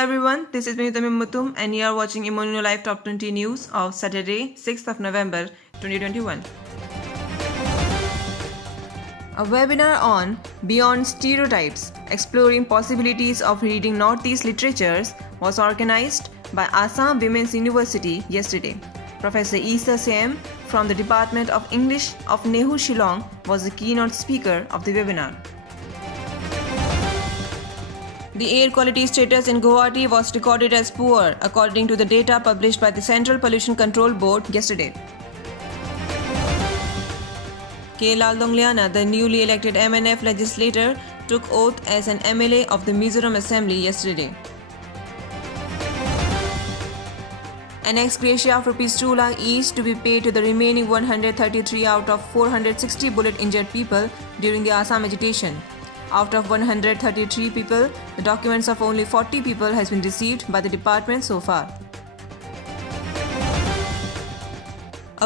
everyone, this is me Tamim Mutum and you are watching Immuno Live Top 20 News of Saturday, 6th of November 2021. A webinar on Beyond Stereotypes, Exploring Possibilities of Reading Northeast Literatures was organized by Assam Women's University yesterday. Professor Isa Sam from the Department of English of Nehu Shillong was the keynote speaker of the webinar. The air quality status in Guwahati was recorded as poor, according to the data published by the Central Pollution Control Board yesterday. K. Laldongliana, the newly elected MNF legislator, took oath as an MLA of the Mizoram Assembly yesterday. An ex gratia of ₹2 lakh each to be paid to the remaining 133 out of 460 bullet-injured people during the Assam agitation. Out of 133 people, the documents of only 40 people has been received by the department so far.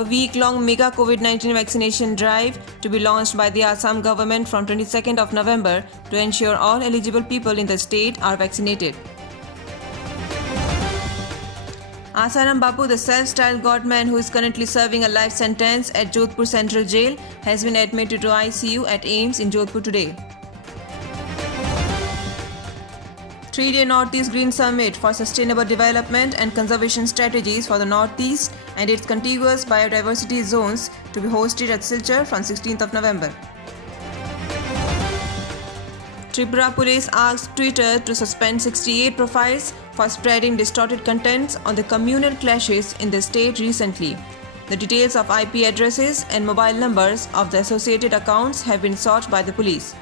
A week-long mega COVID-19 vaccination drive to be launched by the Assam government from 22nd of November to ensure all eligible people in the state are vaccinated. Asaram Bapu, the self-styled godman who is currently serving a life sentence at Jodhpur Central Jail, has been admitted to ICU at AIIMS in Jodhpur today. 3-day Northeast Green Summit for Sustainable Development and Conservation Strategies for the Northeast and its contiguous biodiversity zones to be hosted at Silchar from 16th of November. Tripura Police asked Twitter to suspend 68 profiles for spreading distorted contents on the communal clashes in the state recently. The details of IP addresses and mobile numbers of the associated accounts have been sought by the police.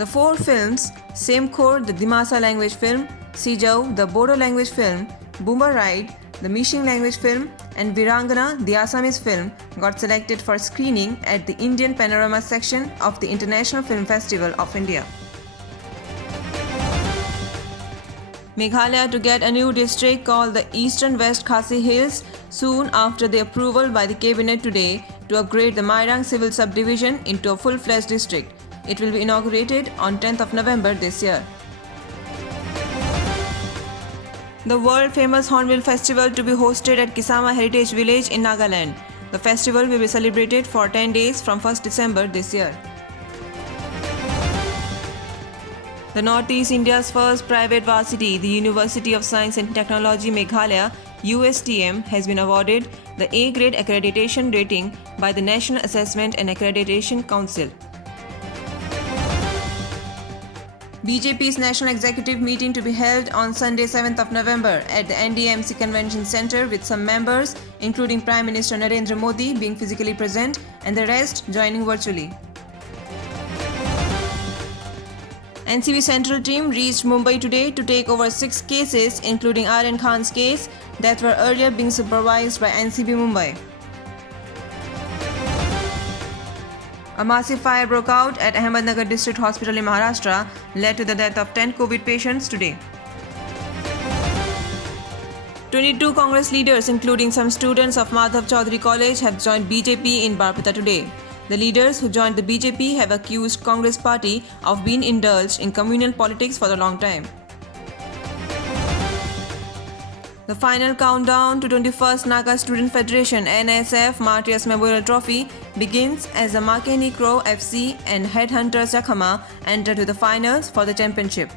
The 4 films, Semkhor, the Dimasa language film, Sijau, the Bodo language film, Boomer Ride, the Mishing language film, and Virangana, the Assamese film, got selected for screening at the Indian Panorama section of the International Film Festival of India. Meghalaya to get a new district called the Eastern West Khasi Hills soon after the approval by the cabinet today to upgrade the Mairang civil subdivision into a full-fledged district. It will be inaugurated on 10th of November this year. The world-famous Hornbill Festival to be hosted at Kisama Heritage Village in Nagaland. The festival will be celebrated for 10 days from 1st December this year. The Northeast India's first private varsity, the University of Science and Technology Meghalaya, USTM, has been awarded the A-grade accreditation rating by the National Assessment and Accreditation Council. BJP's National Executive meeting to be held on Sunday 7th of November at the NDMC Convention Centre with some members including Prime Minister Narendra Modi being physically present and the rest joining virtually. NCB Central team reached Mumbai today to take over 6 cases including Aryan Khan's case that were earlier being supervised by NCB Mumbai. A massive fire broke out at Ahmednagar District Hospital in Maharashtra, led to the death of 10 COVID patients today. 22 Congress leaders, including some students of Madhav Chaudhary College, have joined BJP in Barpeta today. The leaders who joined the BJP have accused Congress party of being indulged in communal politics for a long time. The final countdown to 21st Naga Student Federation NSF Martyrs Memorial Trophy begins as the Makeni Crow FC and Headhunters Yakhama enter to the finals for the championship.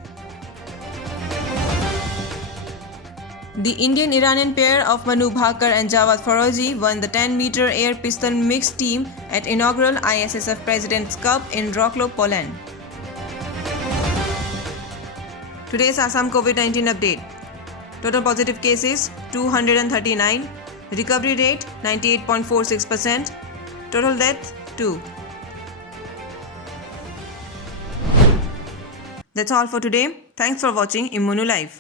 The Indian-Iranian pair of Manu Bhaker and Jawad Fauzi won the 10-meter air pistol mixed team at inaugural ISSF President's Cup in Wrocław, Poland. Today's Assam COVID-19 update. Total positive cases 239, recovery rate 98.46%, total deaths 2. That's all for today. Thanks for watching Immuno Live.